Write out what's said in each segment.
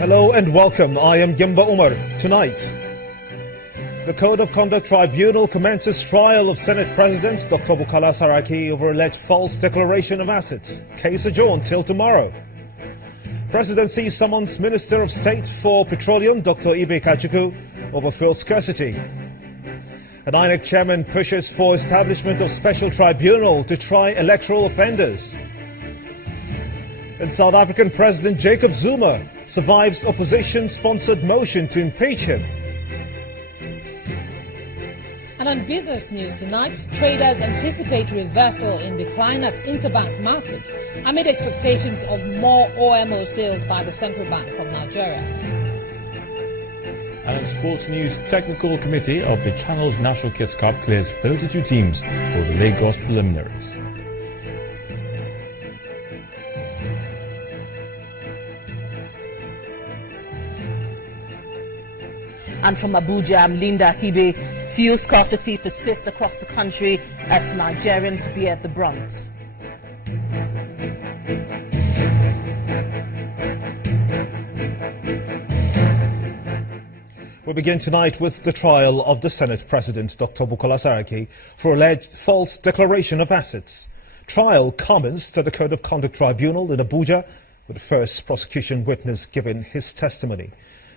Hello and welcome. I am Gimba Umar. Tonight, the Code of Conduct Tribunal commences trial of Senate President Dr. Bukola Saraki over alleged false declaration of assets. Case adjourned till tomorrow. Presidency summons Minister of State for Petroleum Dr. Ibe Kachuku over fuel scarcity. An INEC chairman pushes for establishment of special tribunal to try electoral offenders. And South African President Jacob Zuma survives opposition-sponsored motion to impeach him. And on business news tonight, traders anticipate reversal in decline at interbank markets amid expectations of more OMO sales by the Central Bank of Nigeria. And in sports news, technical committee of the Channel's National Kids Cup clears 32 teams for the Lagos preliminaries. And from Abuja, I'm Linda Hibe. Fuel scarcity persists across the country as Nigerians bear the brunt. We begin tonight with the trial of the Senate President, Dr. Bukola Saraki, for alleged false declaration of assets. Trial commenced at the Code of Conduct Tribunal in Abuja, with the first prosecution witness giving his testimony.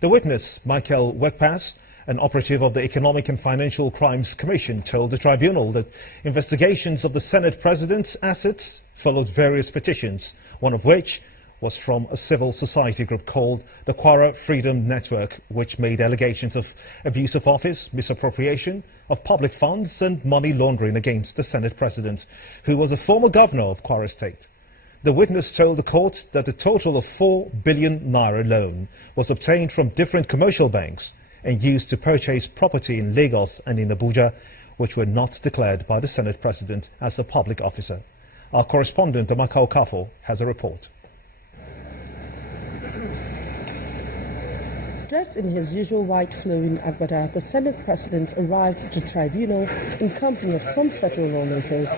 The witness, Michael Wekpas, an operative of the Economic and Financial Crimes Commission, told the tribunal that investigations of the Senate President's assets followed various petitions, one of which was from a civil society group called the Kwara Freedom Network, which made allegations of abuse of office, misappropriation of public funds and money laundering against the Senate President, who was a former governor of Kwara State. The witness told the court that a total of 4 billion naira loan was obtained from different commercial banks and used to purchase property in Lagos and in Abuja, which were not declared by the Senate President as a public officer. Our correspondent, Amaka Okafo, has a report. Dressed in his usual white flowing agbada, the Senate President arrived at the tribunal in company of some federal lawmakers.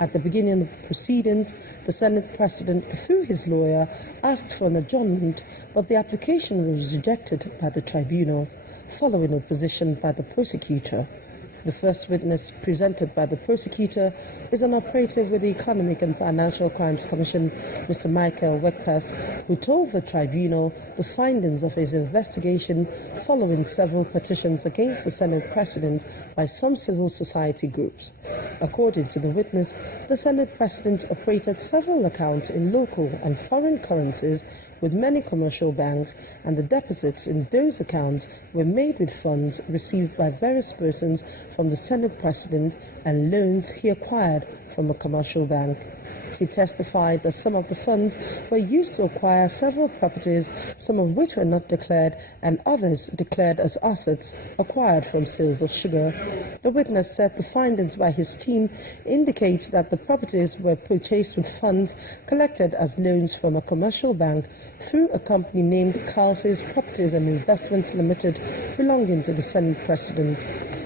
At the beginning of the proceedings, the Senate President, through his lawyer, asked for an adjournment, but the application was rejected by the tribunal, following opposition by the prosecutor. The first witness presented by the prosecutor is an operative with the Economic and Financial Crimes Commission, Mr. Michael Wekpas, who told the tribunal the findings of his investigation following several petitions against the Senate President by some civil society groups. According to the witness, the Senate President operated several accounts in local and foreign currencies with many commercial banks, and the deposits in those accounts were made with funds received by various persons from the Senate President and loans he acquired from a commercial bank. He testified that some of the funds were used to acquire several properties, some of which were not declared, and others declared as assets acquired from sales of sugar. The witness said the findings by his team indicate that the properties were purchased with funds collected as loans from a commercial bank through a company named Carls's Properties and Investments Limited, belonging to the Senate President.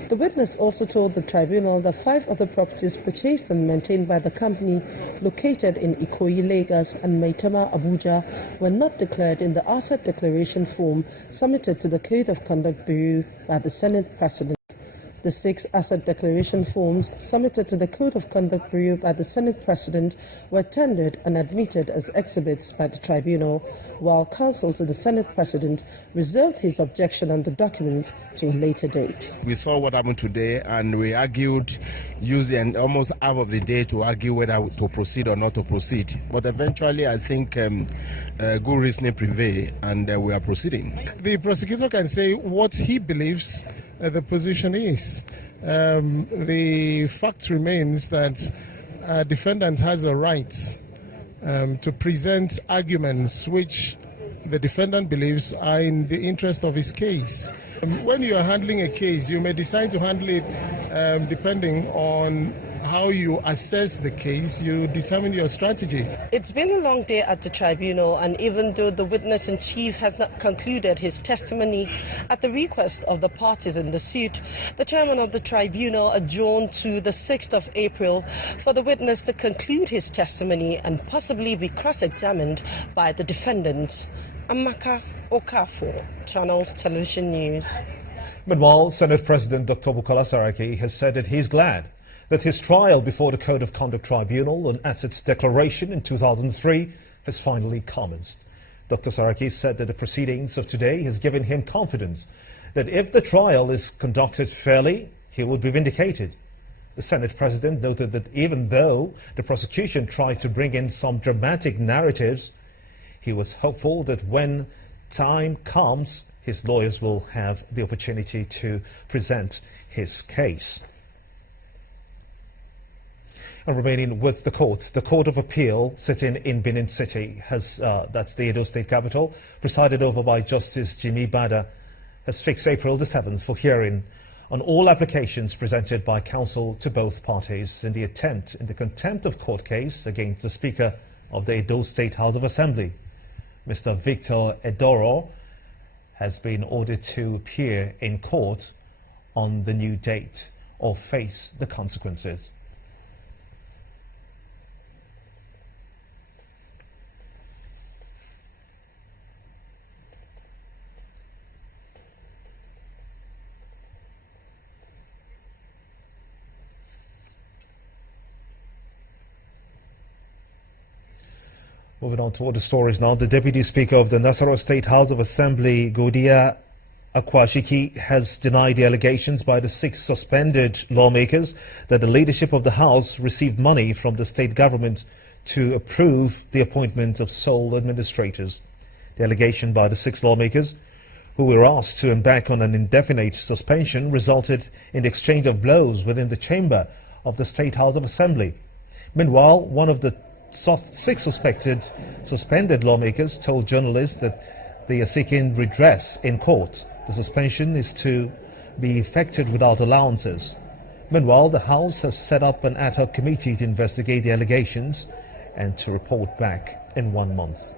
The witness also told the tribunal that 5 other properties purchased and maintained by the company located in Ikoyi, Lagos and Maitama, Abuja were not declared in the asset declaration form submitted to the Code of Conduct Bureau by the Senate President. The 6 asset declaration forms submitted to the Code of Conduct Bureau by the Senate President were tendered and admitted as exhibits by the tribunal, while counsel to the Senate President reserved his objection on the documents to a later date. We saw what happened today, and we argued, using almost half of the day to argue whether to proceed or not to proceed. But eventually, I think good reasoning prevailed, and we are proceeding. The prosecutor can say what he believes the position is. The fact remains that defendant has a right to present arguments which the defendant believes are in the interest of his case. When you are handling a case, you may decide to handle it depending on how you assess the case, you determine your strategy. It's been a long day at the tribunal, and even though the witness-in-chief has not concluded his testimony at the request of the parties in the suit, the chairman of the tribunal adjourned to the 6th of April for the witness to conclude his testimony and possibly be cross-examined by the defendants. Amaka Okafor, Channels Television News. Meanwhile, Senate President Dr. Bukola Saraki has said that he's glad that his trial before the Code of Conduct Tribunal on Assets Declaration in 2003 has finally commenced. Dr. Saraki said that the proceedings of today has given him confidence that if the trial is conducted fairly, he will be vindicated. The Senate President noted that even though the prosecution tried to bring in some dramatic narratives, he was hopeful that when time comes, his lawyers will have the opportunity to present his case. And remaining with the Court of Appeal sitting in Benin City, that's the Edo State capital, presided over by Justice Jimmy Bada, has fixed April the 7th for hearing on all applications presented by counsel to both parties in the contempt of court case against the Speaker of the Edo State House of Assembly. Mr. Victor Edoro has been ordered to appear in court on the new date or face the consequences. Moving on to other stories now. The Deputy Speaker of the Nasarawa State House of Assembly, Godiya Akwashiki, has denied the allegations by the 6 suspended lawmakers that the leadership of the House received money from the state government to approve the appointment of sole administrators. The allegation by the 6 lawmakers, who were asked to embark on an indefinite suspension, resulted in the exchange of blows within the chamber of the State House of Assembly. Meanwhile, one of the 6 suspended lawmakers told journalists that they are seeking redress in court. The suspension is to be effected without allowances. Meanwhile, the House has set up an ad hoc committee to investigate the allegations and to report back in 1 month.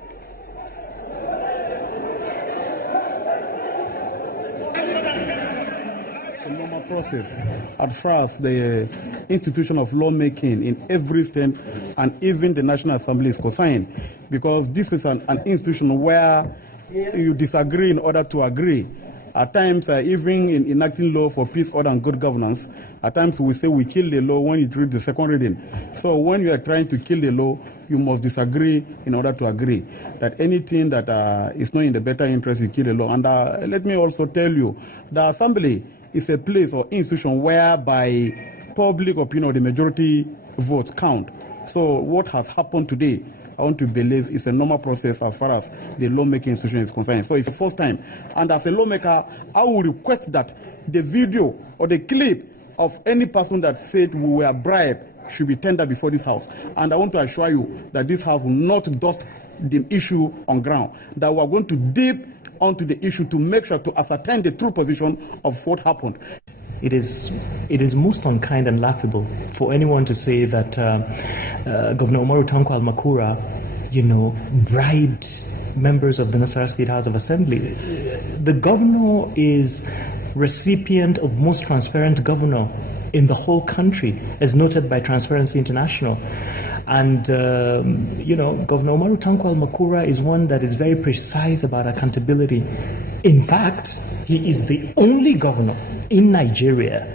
Process as far as the institution of lawmaking in every state and even the National Assembly is concerned, because this is an institution where you disagree in order to agree. At times, even in enacting law for peace, order, and good governance, at times we say we kill the law when it reads the second reading. So when you are trying to kill the law, you must disagree in order to agree. That anything that is not in the better interest, you kill the law. And let me also tell you, the Assembly is a place or institution whereby public opinion, the majority votes count. So what has happened today, I want to believe, is a normal process as far as the lawmaking institution is concerned. So it's the first time. And as a lawmaker, I will request that the video or the clip of any person that said we were bribed should be tendered before this House. And I want to assure you that this House will not dust the issue on ground, that we are going to deep onto the issue to make sure to ascertain the true position of what happened. It is most unkind and laughable for anyone to say that Governor Umaru Tanko Al-Makura, bribed members of the Nasarawa State House of Assembly. The governor is recipient of most transparent governor in the whole country, as noted by Transparency International. And, Governor Umaru Tanko Al-Makura is one that is very precise about accountability. In fact, he is the only governor in Nigeria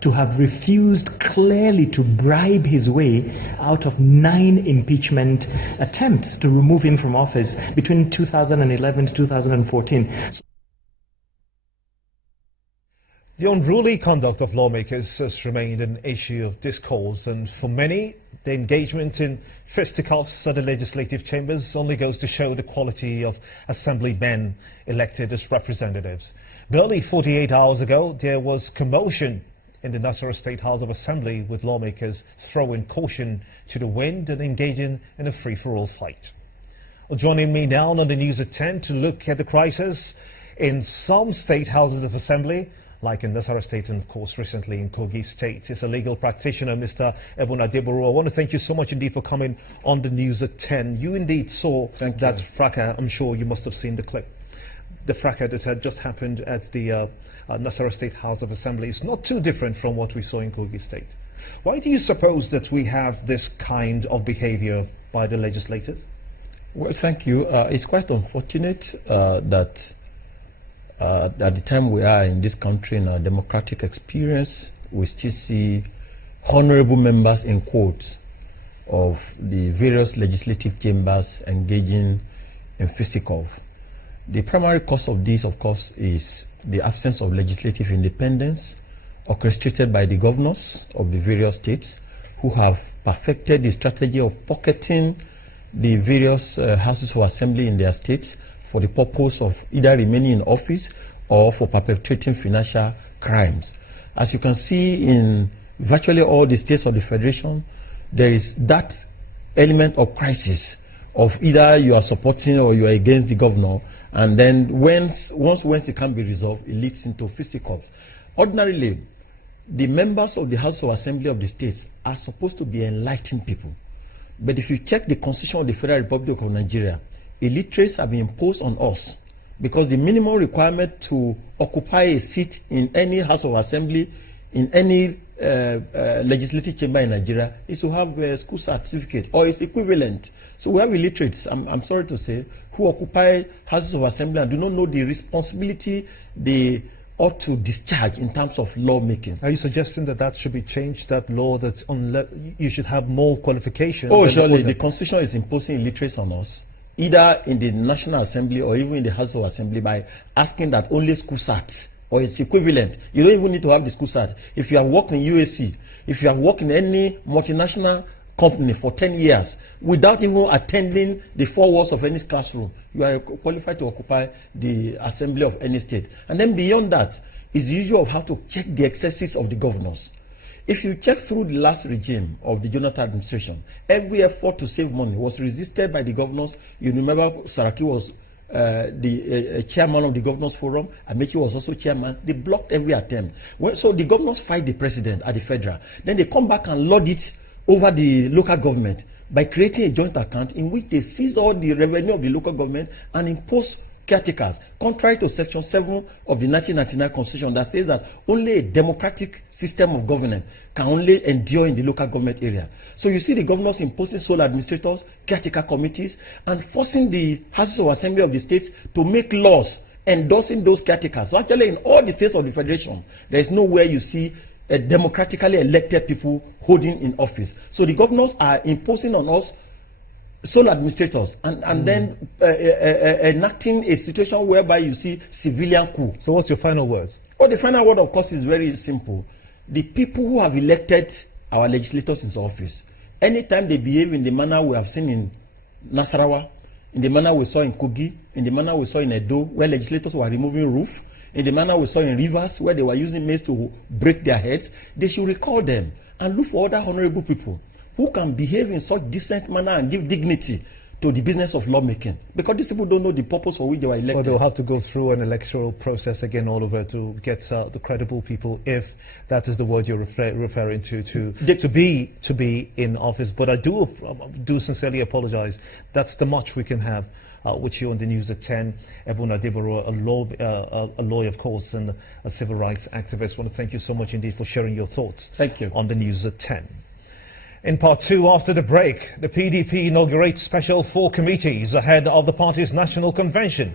to have refused clearly to bribe his way out of 9 impeachment attempts to remove him from office between 2011 to 2014. The unruly conduct of lawmakers has remained an issue of discourse, and for many, the engagement in fisticuffs at the legislative chambers only goes to show the quality of assemblymen elected as representatives. Barely 48 hours ago, there was commotion in the Nasarawa State House of Assembly, with lawmakers throwing caution to the wind and engaging in a free-for-all fight. Joining me now on the news at 10 to look at the crisis in some state houses of assembly like in Nasarawa State and, of course, recently in Kogi State. It's a legal practitioner, Mr. Ebun Adeboro. I want to thank you so much indeed for coming on the news at 10. You indeed saw that fracas. I'm sure you must have seen the clip. The fracas that had just happened at the Nasarawa State House of Assembly is not too different from what we saw in Kogi State. Why do you suppose that we have this kind of behavior by the legislators? Well, thank you. It's quite unfortunate that at the time we are in this country in our democratic experience, we still see honorable members in quotes of the various legislative chambers engaging in fisticuffs. The primary cause of this, of course, is the absence of legislative independence orchestrated by the governors of the various states who have perfected the strategy of pocketing the various houses of assembly in their states for the purpose of either remaining in office or for perpetrating financial crimes. As you can see in virtually all the states of the Federation, there is that element of crisis of either you are supporting or you are against the governor, and then once it can be resolved, it leads into fisticuffs. Ordinarily, the members of the House of Assembly of the states are supposed to be enlightened people. But if you check the Constitution of the Federal Republic of Nigeria, illiterates have been imposed on us because the minimum requirement to occupy a seat in any House of Assembly, in any legislative chamber in Nigeria, is to have a school certificate or its equivalent. So we have illiterates, I'm sorry to say, who occupy Houses of Assembly and do not know the responsibility they ought to discharge in terms of lawmaking. Are you suggesting that that should be changed, that law, that you should have more qualifications? Oh, surely. The Constitution is imposing illiteracy on us, either in the National Assembly or even in the House of Assembly, by asking that only school certs or its equivalent. You don't even need to have the school cert. If you have worked in UAC, if you have worked in any multinational company for 10 years without even attending the four walls of any classroom, you are qualified to occupy the assembly of any state. And then beyond that is the issue of how to check the excesses of the governors. If you check through the last regime of the Jonathan administration, every effort to save money was resisted by the governors. You remember Saraki was the chairman of the Governors Forum. Amechi was also chairman. They blocked every attempt. So the governors fight the president at the federal. Then they come back and lord it over the local government by creating a joint account in which they seize all the revenue of the local government and impose caretakers, contrary to Section 7 of the 1999 Constitution that says that only a democratic system of governance can only endure in the local government area. So you see the governors imposing sole administrators, caretaker committees, and forcing the Houses of Assembly of the states to make laws endorsing those caretakers. So actually in all the states of the Federation, there is nowhere you see democratically elected people holding in office. So the governors are imposing on us sole administrators and then enacting a situation whereby you see civilian coup. So what's your final words? Well, the final word, of course, is very simple. The people who have elected our legislators into office, anytime they behave in the manner we have seen in Nasarawa, in the manner we saw in Kogi, in the manner we saw in Edo, where legislators were removing roof, in the manner we saw in Rivers, where they were using mace to break their heads, they should recall them and look for other honorable people who can behave in such decent manner and give dignity to the business of lawmaking. Because these people don't know the purpose for which they were elected. Well, they'll have to go through an electoral process again all over to get the credible people, if that is the word you're referring to be in office. But I do sincerely apologize. That's the much we can have with you on the news at 10. Ebun Adeboro, a lawyer, of course, and a civil rights activist. I want to thank you so much indeed for sharing your thoughts. Thank you. On the news at 10. In part 2, after the break, the PDP inaugurates special 4 committees ahead of the party's national convention.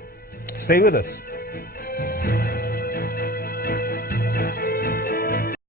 Stay with us.